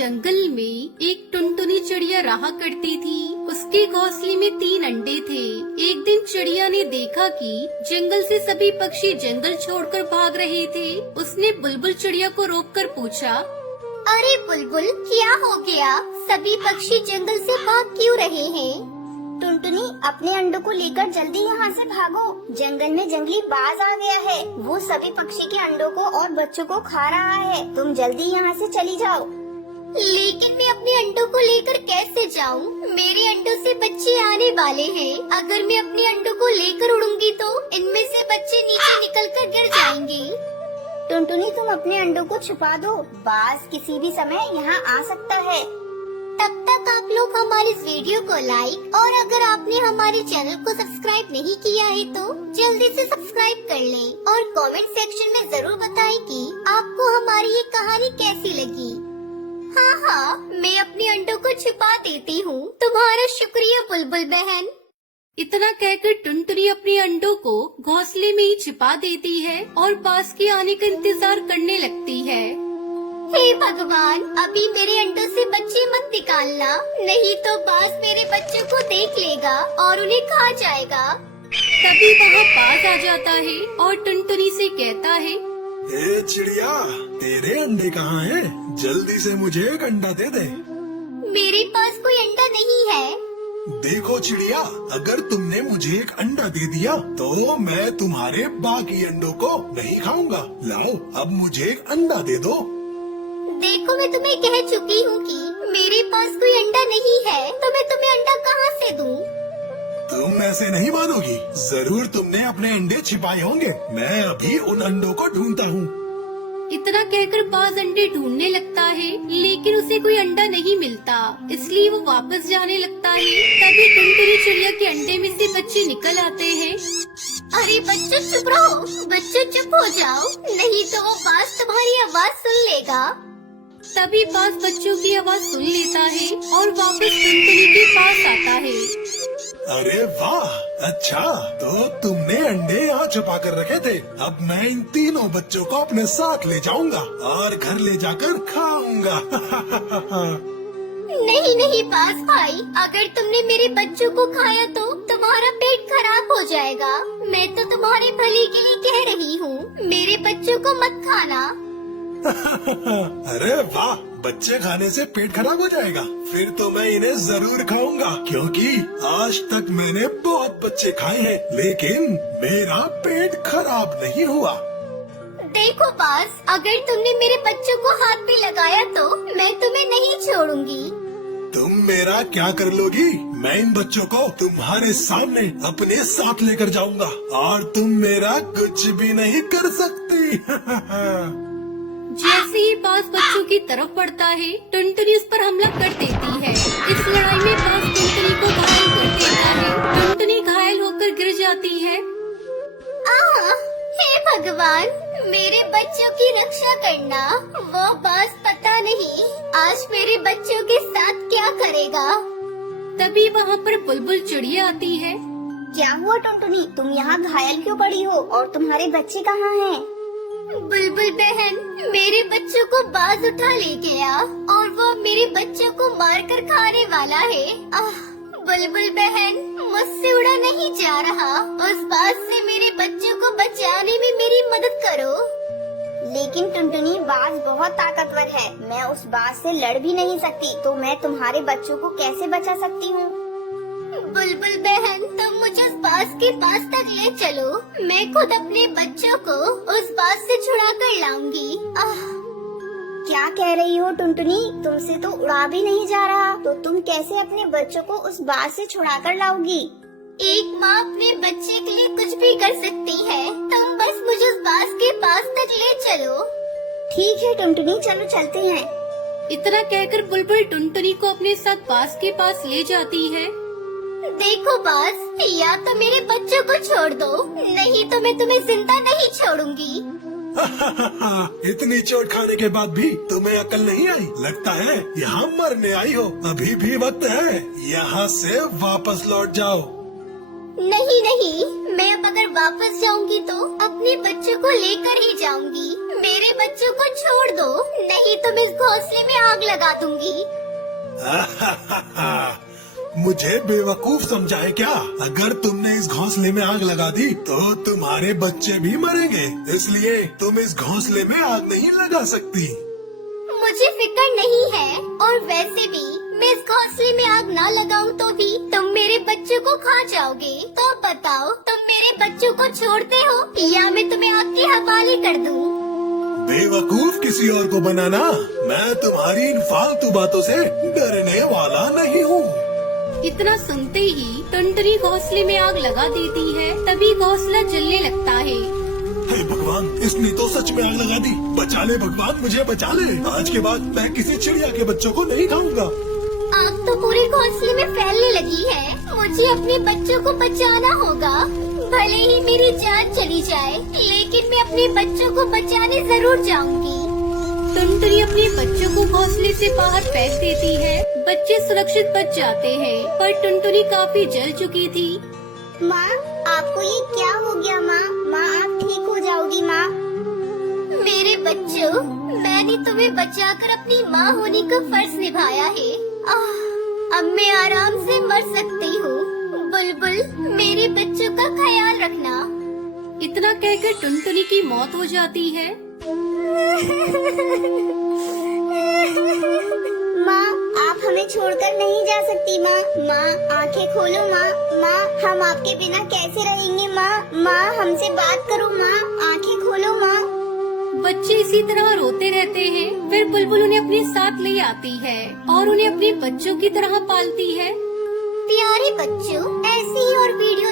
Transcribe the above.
जंगल में एक टुनटुनी चिड़िया रहा करती थी। उसके घोंसले में 3 अंडे थे। एक दिन चिड़िया ने देखा कि जंगल से सभी पक्षी जंगल छोड़कर भाग रहे थे। उसने बुलबुल चिड़िया को रोककर पूछा, अरे बुलबुल, क्या हो गया? सभी पक्षी जंगल से भाग क्यों रहे हैं? टुनटुनी, अपने अंडों को लेकर जल्दी यहाँ से भागो। जंगल में जंगली बाज आ गया है। वो सभी पक्षी के अंडों को और बच्चों को खा रहा है। तुम जल्दी यहाँ से चली जाओ। लेकिन मैं अपने अंडों को लेकर कैसे जाऊँ? मेरे अंडों से बच्चे आने वाले हैं। अगर मैं अपने अंडों को लेकर उड़ूंगी तो इनमें से बच्चे नीचे निकलकर गिर जाएंगे। टुनटुनी, तुम अपने अंडों को छुपा दो। बाज किसी भी समय यहाँ आ सकता है। तब तक आप लोग हमारे इस वीडियो को लाइक और अगर आपने हमारे चैनल को सब्सक्राइब नहीं किया है तो जल्दी से सब्सक्राइब कर लें और कमेंट सेक्शन में जरूर बताएं कि आपको हमारी ये कहानी कैसी लगी। हाँ, मैं अपने अंडों को छुपा देती हूँ। तुम्हारा शुक्रिया बुलबुल बहन। इतना कहकर टुनटुनी अपने अंडों को घोंसले में ही छिपा देती है और बाज के आने का इंतजार करने लगती है। हे भगवान, अभी मेरे अंडों से बच्चे मत निकालना, नहीं तो बाज मेरे बच्चों को देख लेगा और उन्हें खा जाएगा। तभी वहाँ बाज आ जाता है और टुनटुनी से कहता है, ए चिड़िया, तेरे अंडे कहाँ हैं? जल्दी से मुझे एक अंडा दे दे। मेरे पास कोई अंडा नहीं है। देखो चिड़िया, अगर तुमने मुझे एक अंडा दे दिया तो मैं तुम्हारे बाकी अंडों को नहीं खाऊंगा। लाओ, अब मुझे एक अंडा दे दो। देखो, मैं तुम्हें कह चुकी हूँ कि मेरे पास कोई अंडा नहीं है, तो मैं तुम्हें अंडा कहाँ से दूँ? तुम ऐसे नहीं मानोगी। जरूर तुमने अपने अंडे छिपाए होंगे। मैं अभी उन अंडों को ढूंढता हूँ। इतना कहकर बाज अंडे ढूंढने लगता है, लेकिन उसे कोई अंडा नहीं मिलता, इसलिए वो वापस जाने लगता है। तभी टुनटुनी चिड़िया के अंडे में से बच्चे निकल आते हैं। अरे बच्चों, चुप रहो। बच्चों, चुप हो जाओ, नहीं तो वो बाज तुम्हारी आवाज सुन लेगा। तभी बाज बच्चों की आवाज सुन लेता है और वापस टुनटुनी के पास आता है। अरे वाह, अच्छा तो तुमने अंडे यहाँ छुपा कर रखे थे। अब मैं इन तीनों बच्चों को अपने साथ ले जाऊंगा और घर ले जाकर खाऊंगा। नहीं बाज भाई, अगर तुमने मेरे बच्चों को खाया तो तुम्हारा पेट खराब हो जाएगा। मैं तो तुम्हारे भले के लिए कह रही हूँ, मेरे बच्चों को मत खाना। अरे वाह, बच्चे खाने से पेट खराब हो जाएगा? फिर तो मैं इन्हें जरूर खाऊंगा, क्योंकि आज तक मैंने बहुत बच्चे खाए हैं, लेकिन मेरा पेट खराब नहीं हुआ। देखो बाज, अगर तुमने मेरे बच्चों को हाथ पे लगाया तो मैं तुम्हें नहीं छोड़ूंगी। तुम मेरा क्या कर लोगी? मैं इन बच्चों को तुम्हारे सामने अपने साथ लेकर जाऊंगा और तुम मेरा कुछ भी नहीं कर सकती। जैसे ही बाज बच्चों की तरफ बढ़ता है, टुनटुनी उस पर हमला कर देती है। इस लड़ाई में बाज टुनटुनी को घायल कर देता है। टुनटुनी घायल होकर गिर जाती है। हे भगवान, मेरे बच्चों की रक्षा करना। वो बाज पता नहीं आज मेरे बच्चों के साथ क्या करेगा। तभी वहाँ पर बुलबुल चिड़िया आती है। क्या हुआ टुनटुनी, तुम यहाँ घायल क्यों पड़ी हो और तुम्हारे बच्चे कहाँ हैं? बुलबुल बहन, मेरे बच्चों को बाज उठा ले गया और वो मेरे बच्चों को मार कर खाने वाला है। बुलबुल बहन, मुझसे उड़ा नहीं जा रहा। उस बाज से मेरे बच्चों को बचाने में मेरी मदद करो। लेकिन टुनटुनी, बाज बहुत ताकतवर है। मैं उस बाज से लड़ भी नहीं सकती, तो मैं तुम्हारे बच्चों को कैसे बचा सकती हूँ? बुलबुल बहन, तुम मुझे उस बाज के पास तक ले चलो। मैं खुद अपने बच्चों को उस बाज से छुड़ा कर लाऊंगी। क्या कह रही हो टुनटुनी? तुमसे तो उड़ा भी नहीं जा रहा, तो तुम कैसे अपने बच्चों को उस बाज से छुड़ा कर लाओगी? एक माँ अपने बच्चे के लिए कुछ भी कर सकती है। तुम बस मुझे उस बाज के पास तक ले चलो। ठीक है टुनटुनी, चलो चलते हैं। इतना कहकर बुलबुल टुनटुनी को अपने साथ बाज के पास ले जाती है। देखो बाज, या तो मेरे बच्चों को छोड़ दो, नहीं तो मैं तुम्हें जिंदा नहीं छोड़ूंगी। इतनी चोट खाने के बाद भी तुम्हें अकल नहीं आई? लगता है यहाँ मरने आई हो। अभी भी वक्त है, यहाँ से वापस लौट जाओ। नहीं नहीं, मैं अब अगर वापस जाऊंगी तो अपने बच्चों को लेकर ही जाऊंगी। मेरे बच्चों को छोड़ दो, नहीं तो मैं इस घोंसले में आग लगा दूंगी। मुझे बेवकूफ समझाए क्या? अगर तुमने इस घोंसले में आग लगा दी तो तुम्हारे बच्चे भी मरेंगे, इसलिए तुम इस घोंसले में आग नहीं लगा सकती। मुझे फिक्र नहीं है, और वैसे भी मैं इस घोंसले में आग ना लगाऊं तो भी तुम मेरे बच्चों को खा जाओगे। तो बताओ, तुम मेरे बच्चों को छोड़ते हो या मैं तुम्हें आग के हवाले कर दूं? बेवकूफ किसी और को बनाना। मैं तुम्हारी इन फालतू बातों से डरने वाला नहीं हूँ। इतना सुनते ही टुनटुनी घोंसले में आग लगा देती है। तभी घोंसला जलने लगता है। हे भगवान, इसने तो सच में आग लगा दी। बचा ले भगवान, मुझे बचा ले। आज के बाद मैं किसी चिड़िया के बच्चों को नहीं खाऊंगा। आग तो पूरे घोंसले में फैलने लगी है। मुझे अपने बच्चों को बचाना होगा। भले ही मेरी जान चली जाए, लेकिन मैं अपने बच्चों को बचाने जरूर जाऊंगी। टुनटुनी अपने बच्चों को घोंसले से बाहर फेंक देती है। बच्चे सुरक्षित बच जाते हैं, पर टुनटुनी काफी जल चुकी थी। माँ, आपको ये क्या हो गया? माँ, आप ठीक हो जाओगी माँ। मेरे बच्चों, मैंने तुम्हें बचाकर अपनी माँ होने का फर्ज निभाया है। अब मैं आराम से मर सकती हूँ। बुलबुल, मेरे बच्चों का ख्याल रखना। इतना कहकर टुनटुनी की मौत हो जाती है। माँ, आप हमें छोड़कर नहीं जा सकती माँ। माँ, आंखें खोलो माँ। माँ, हम आपके बिना कैसे रहेंगे माँ? हमसे बात करो माँ, आंखें खोलो माँ। बच्चे इसी तरह रोते रहते हैं। फिर बुलबुल उन्हें अपने साथ ले आती है और उन्हें अपने बच्चों की तरह पालती है। प्यारे बच्चों, ऐसी ही और वीडियो